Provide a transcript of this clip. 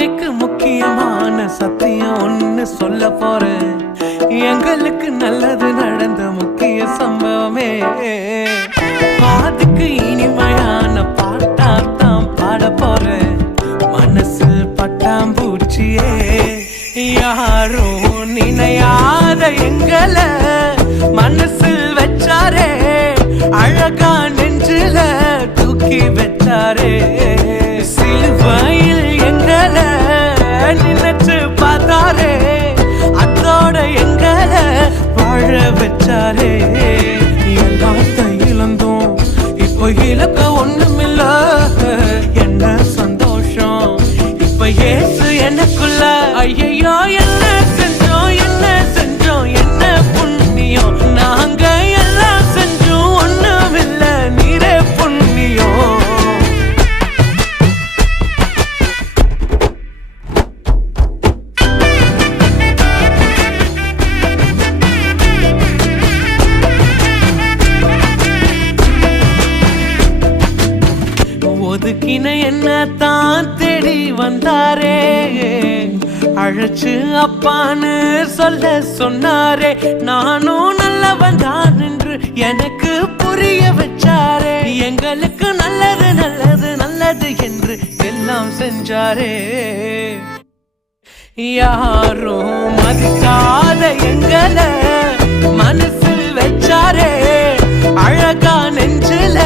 வாழ்க்கைக்கு முக்கியமான சத்தியம் ஒன்னு சொல்ல போறேன். எங்களுக்கு நல்லது நடந்த முக்கிய சம்பவமே பாதுக்கு இனிமையான பாட்டாத்தான் பாட போறேன். மனசு பட்டாம்பூச்சியே யாரும் நினையாத எங்களை மனசில் வச்சாரே, அழகா நெஞ்சில தூக்கி வச்சாரே. சிலுவையில் எங்களை நினைச்சு பார்த்தாரே, அதோட எங்களை வாழ வச்சாரே. எல்லாத்தையும் இழந்தோம், இப்ப இழக்க ஒண்ணுமில்ல. என்ன சந்தோஷம் இப்ப ஏசு எனக்குள்ள. ஐயோ என்ன செஞ்சோம் என்ன செஞ்சோம் என்ன புண்ணியம், நாங்க எல்லாம் செஞ்சோம் ஒண்ணுமில்ல நீரே புண்ணியம். ஒதுக்கின என்ன தான் தேடி வந்தாரே, அழைச்சு அப்பான்னு சொல்ல சொன்னாரே. நானும் நல்லவன் தான் என்று எனக்கு புரிய வச்சாரே. எங்களுக்கு நல்லது நல்லது நல்லது என்று எல்லாம் செஞ்சாரே. யாரும் மதிக்காத எங்களை மனசில் வச்சாரே, அழகா நெஞ்சில